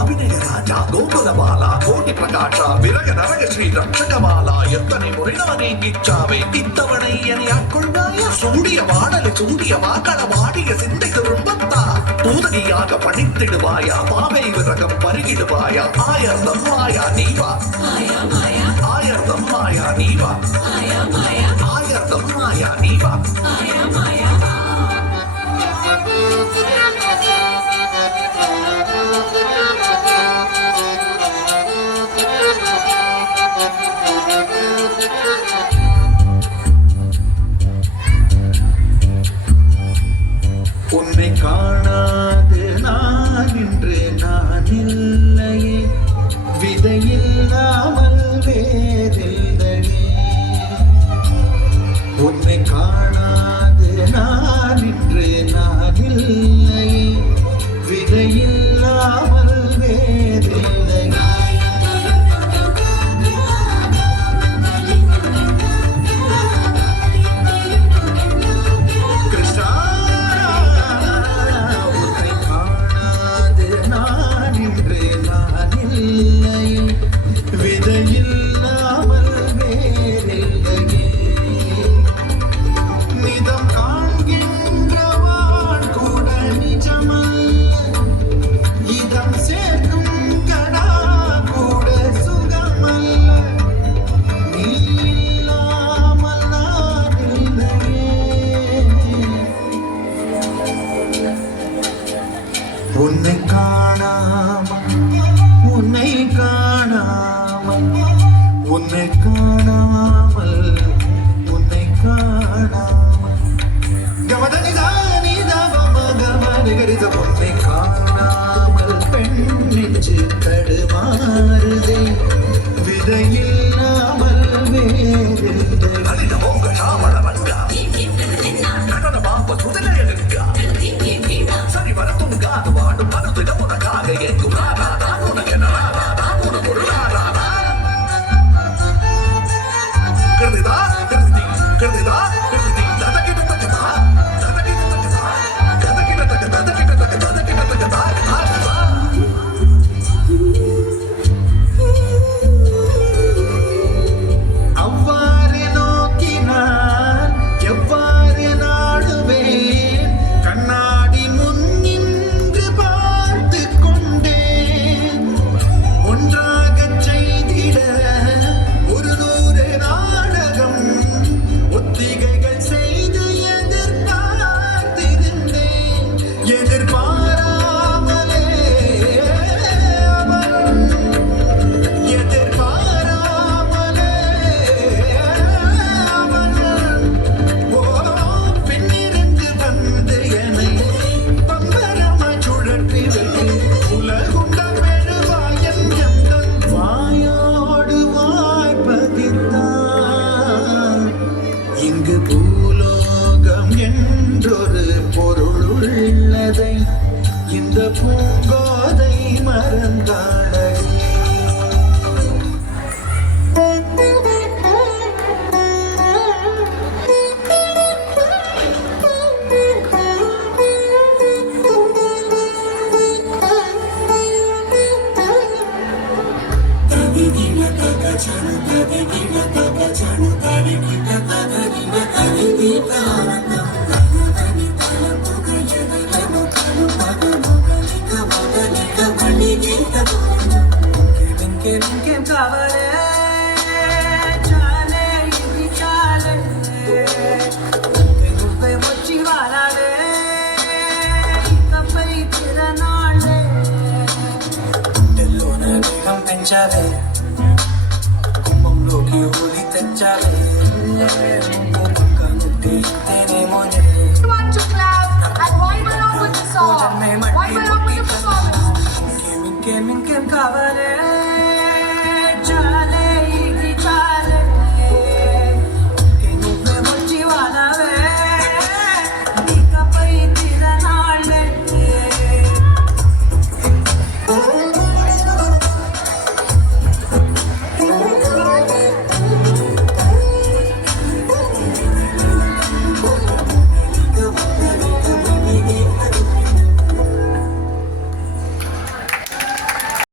అభినయ రాజా గోకులమాల కోటి ప్రకాశ విరగ నరగ శ్రీ రక్షకమాల எத்தனை முறை நான் இங்கிச்சாவே இத்தவணையனை ஆட்கொள்வாய சூடிய வாடலை சூடிய வாக்கள வாடிய சிந்தை திரும்பத்தா பூதகியாக பணித்திடுவாயா பாவை விரகம் பருகிடுவாயா ஆயர்தம் மாயா நீவா ஆயர்தம் மாயா நீவா ஆயர்தம் மாயா நீவா உன்னை காணாது நான் இன்று நான் இல்லையே விதையில்லாமல் வேறில்லையே உன்னை காணாது நான் இன்று நான் இல்லையே விதையில்லாமல் வேறில்லையே உன்னை காணாமல் உன்னை காணாமல் உன்னை காணாமல் உன்னை காணாமல் கமதனிதானிதவமகமனிகரித உன்னை காணாமல் பெண் நெஞ்சு தடுமாறுதே விதையில்லாமல் வேறில்லை அதிதமோக சாமள வந்தா நடன பாப்ப சுதலையலுக்கா சரி வரத்தும் காது வாடும் மனதிடம் உனக்காக எங்கும் ராதா உனக்கு என்ன ராதா உனக்கு ஒரு ராதா கிருதிதா கிருதி கிருதிதா கிருதி ததகிட தகதா ததகிட தகதா ததகிட தகதா ததகிட தகதா ததகிட தகதா அவ்வாறு நோக்கினான் எவ்வாறு நாடுவேன் கண்ணாடி முன்னின்று பார்த்து கொண்டேன் ஒன்றாகச் செய்திட ஒரு நூறு நாடகம் ஒத்திகைகள் செய்து எதிர்பார்த்திருந்தேன் எதிர்பாராமலே அவன் எதிர்பாராமலே அவன் பின்னிருந்து வந்து என்னை பம்பரமாய் சுழற்றி வைத்து உலகுண்ட மெழுவாயன் எந்தன் வாயோடு வாய்ப்பதித்தான் இங்கு பூலோகம் என்றொரு பொருள் உள்ளதை இந்த பூங்கோதை மறந்தாளே పెంచావే కుంభంలోకి ఊరి తెచ్చావే పక్క నుట్టి తేనేమో Want to clap and vibe along with the song. Vibe along with the performance. ఇంకేం కావాలే